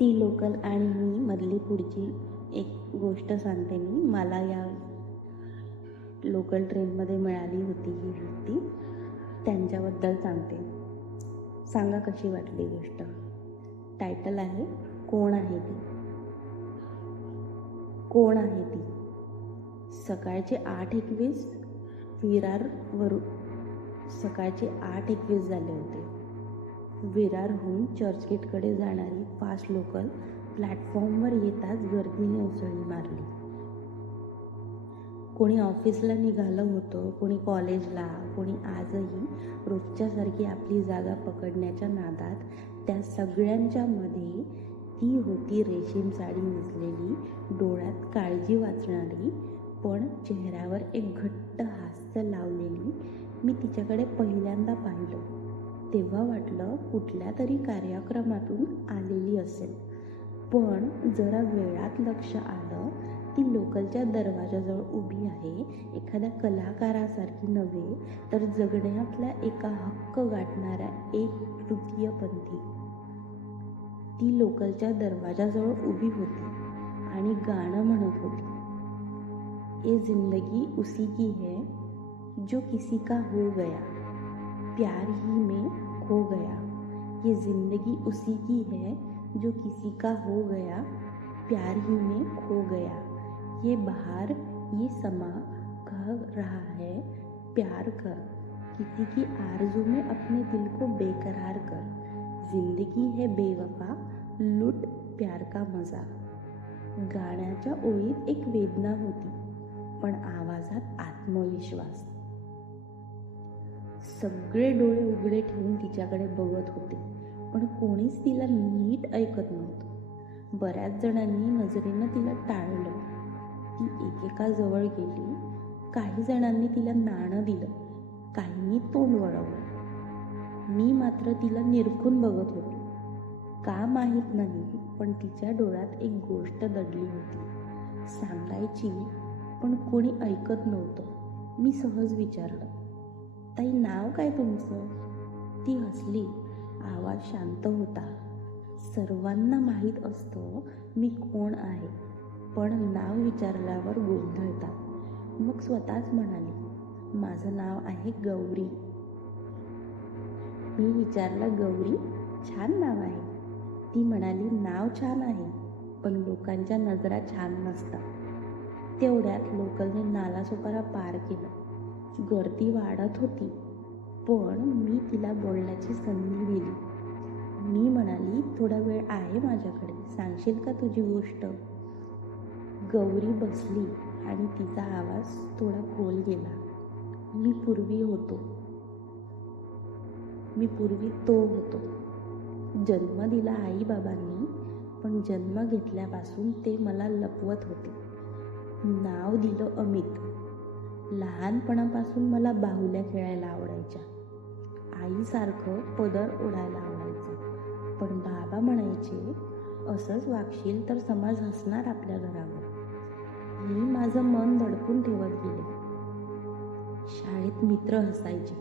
ती लोकल आणि मी मधली पुढची एक गोष्ट सांगते मी. मला या लोकल ट्रेनमध्ये मिळाली होती ही व्यक्ती. त्यांच्याबद्दल सांगते. सांगा कशी वाटली गोष्ट? टायटल आहे कोण आहे ती? कोण आहे ती? सकाळचे आठ एकवीस विरारवरून सकाळचे आठ एकवीस झाले होते. विरारहून चर्चगेटकडे जाणारी फास्ट लोकल प्लॅटफॉर्मवर येताच गर्दीने उसळी मारली. कोणी ऑफिसला निघालं होतं कोणी कॉलेजला कोणी आजही रोजच्यासारखी आपली जागा पकडण्याच्या नादात त्या सगळ्यांच्या मध्ये ती होती रेशीम साडी नेसलेली डोळ्यात काळजी वाचणारी पण चेहऱ्यावर एक घट्ट हास्य लावलेली मी तिच्याकडे पहिल्यांदा पाहिलं. तेव्हा वाटलं कुठल्या तरी कार्यक्रमातून आलेली असेल. पण जरा वेळात लक्ष आलं ती लोकलच्या दरवाजाजवळ उभी आहे एखाद्या कलाकारासारखी नव्हे तर जगण्यातल्या एका हक्क गाठणाऱ्या एक तृतीयपंथी. ती लोकलच्या दरवाजाजवळ उभी होती आणि गाणं म्हणत होती. ये जिंदगी उसी की है जो किसी का हो गया. प्यार ही में खो गया। ये ज़िंदगी उसी की है जो किसी का हो गया। प्यार ही में खो गया। ये बाहर, ये समा कह रहा है प्यार कर किसी की आरज़ू में अपने दिल को बेकरार कर। ज़िंदगी है बेवफा, लुट प्यार का मज़ा। गाण्याच्या ओळीत एक वेदना होती, पण आवाजात आत्मविश्वास। सगळे डोळे उघडे ठेवून तिच्याकडे बघत होते. पण कोणीच तिला नीट ऐकत नव्हतं. बऱ्याच जणांनी नजरेनं तिला टाळलं. ती एकेकाजवळ गेली. काही जणांनी तिला नाणं दिलं. काहींनी तोंड वळवलं. मी मात्र तिला निरखून बघत होतो. का माहीत नाही पण तिच्या डोळ्यात एक गोष्ट दडली होती. सांगायची पण कोणी ऐकत नव्हतं. मी सहज विचारलं ताई नाव काय तुमचं? ती हसली. आवाज शांत होता. सर्वांना माहीत असतो मी कोण आहे पण नाव विचारल्यावर गोंधळतात. मग स्वतःच म्हणाली माझं नाव आहे गौरी. मी विचारलं गौरी छान नाव आहे. ती म्हणाली नाव छान आहे पण लोकांच्या नजरा छान नसतात. तेवढ्यात लोकलने नालासोपारा पार केलं. गर्दी वाढत होती. पण मी तिला बोलण्याची संधी दिली. मी म्हणाली थोडा वेळ आहे माझ्याकडे. सांगशील का तुझी गोष्ट? गौरी बसली आणि तिचा आवाज थोडा खोल गेला. मी पूर्वी होतो. मी पूर्वी तो होतो. जन्म दिला आईबाबांनी पण जन्म घेतल्यापासून ते मला लपवत होते. नाव दिलं अमित. लहानपणापासून मला बाहुल्या खेळायला आवडायच्या. आईसारखं पदर ओढायला आवडायचं. पण बाबा म्हणायचे असंच वागशील तर समाज हसणार आपल्या घरावर. मी माझं मन दडपून ठेवत गेले. शाळेत मित्र हसायचे.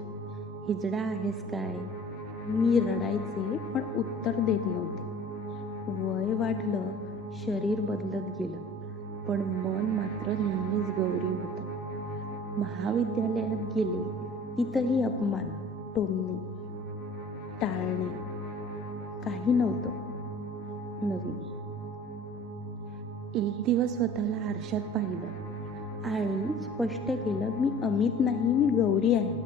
हिजडा आहेस काय? मी रडायचे पण उत्तर देत नव्हते. वय वाढलं शरीर बदलत गेलं. पण मन मात्र नेहमीच गौरी होतं. महाविद्यालयात गेले तिथंही अपमान टोमणे टाळणे काही नव्हतं. नवीन एक दिवस स्वतःला आरशात पाहिलं आणि स्पष्ट केलं मी अमित नाही मी गौरी आहे.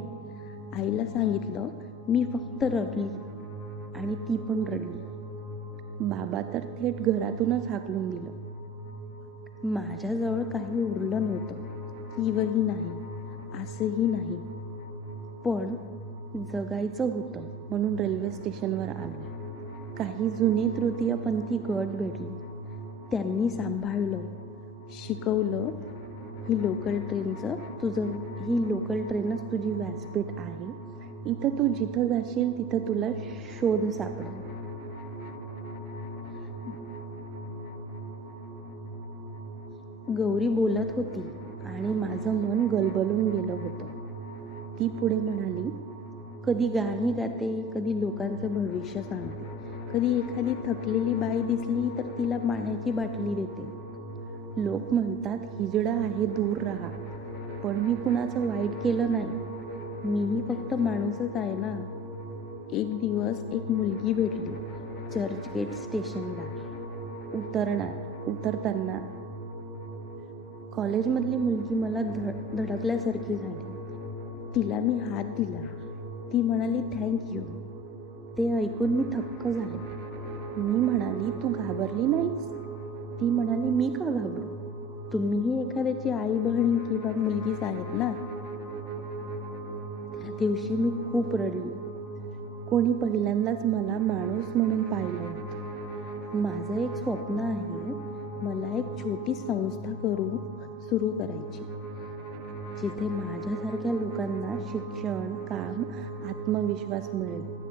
आईला सांगितलं मी फक्त रडली आणि ती पण रडली. बाबा तर थेट घरातूनच हाकलून दिलं. माझ्याजवळ काही उरलं नव्हतं. किवही नाही. असंही नाही. पण जगायचं होतं म्हणून रेल्वे स्टेशनवर आलो. काही जुने तृतीयपंथी गट भेटले. त्यांनी सांभाळलं शिकवलं ही लोकल ट्रेनचं तुझं ही लोकल ट्रेनच तुझी व्यासपीठ आहे. इथं तू जिथं जाशील तिथं तुला शोध सापडेल. गौरी बोलत होती आणि माझं मन गलबलून गेलं होतं. ती पुढे म्हणाली कधी गाणी गाते कधी लोकांचं भविष्य सांगते. कधी एखादी थकलेली बाई दिसली तर तिला पाण्याची बाटली देते. लोक म्हणतात हिजडा आहे दूर राहा. पण मी कुणाचं वाईट केलं नाही. मीही फक्त माणूसच आहे ना. एक दिवस एक मुलगी भेटली चर्चगेट स्टेशनला. उतरणार उतरताना कॉलेजमधली मुलगी मला धड धडकल्यासारखी झाली. तिला मी हात दिला. ती म्हणाली थँक यू ते ऐकून मी थक्क झाले. मी म्हणाली तू घाबरली नाहीस? ती म्हणाली मी का घाबरू? तुम्हीही एखाद्याची आई बहीण किंवा मुलगीच आहेत ना? त्या दिवशी मी खूप रडली. कोणी पहिल्यांदाच मला माणूस म्हणून पाहिलं होतं माझं एक स्वप्न आहे मला एक छोटी संस्था करून सुरू करायची. जिथे माझ्यासारख्या लोकांना शिक्षण काम आत्मविश्वास मिळेल.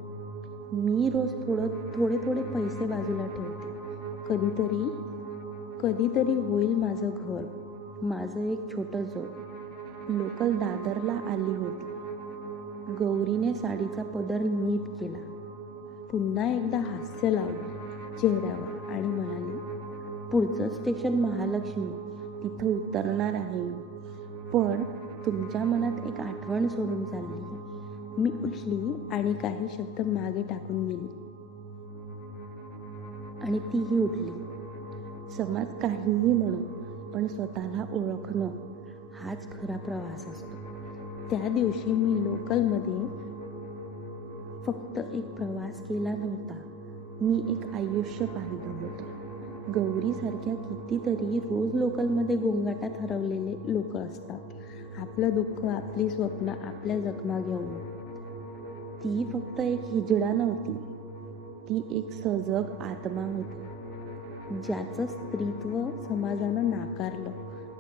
मी रोज थोडं थोडे थोडे पैसे बाजूला ठेवते. कधीतरी कधीतरी होईल माझं घर माझं एक छोटं जोड. लोकल दादरला आली होती. गौरीने साडीचा पदर नीट केला. पुन्हा एकदा हास्य लावलं चेहऱ्यावर आणि म्हणाली पुढचं स्टेशन महालक्ष्मी. तिथं उतरणार आहे. पण तुमच्या मनात एक आठवण सोडून चालली. मी उठली आणि काही शब्द मागे टाकून गेली. आणि तीही उठली. समाज काहीही म्हणू पण स्वतःला ओळखणं हाच खरा प्रवास असतो. त्या दिवशी मी लोकलमध्ये फक्त एक प्रवास केला नव्हता. मी एक आयुष्य पाहिलं होतं. गौरीसारख्या कितीतरी रोज लोकलमध्ये गोंगाटात हरवलेले लोक असतात. आपलं दुःख आपली स्वप्न आपल्या जखमा घेऊन ती फक्त एक हिजडा नव्हती. ती एक सजग आत्मा होती. ज्याचं स्त्रीत्व समाजानं नाकारलं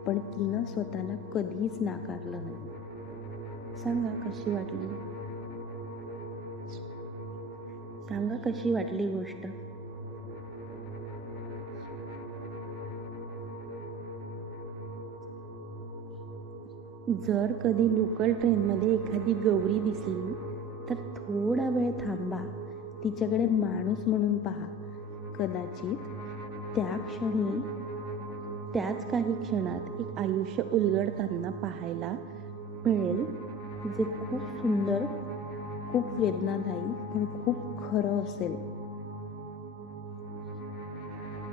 पण तिनं स्वतःला कधीच नाकारलं नाही. सांगा कशी वाटली? सांगा कशी वाटली गोष्ट? जर कधी लोकल ट्रेनमध्ये एखादी गौरी दिसली तर थोडा वेळ थांबा. तिच्याकडे माणूस म्हणून पहा. कदाचित त्या क्षणी त्याच काही क्षणात एक आयुष्य उलगडताना पाहायला मिळेल जे खूप सुंदर खूप वेदनादायी पण खूप खरं असेल.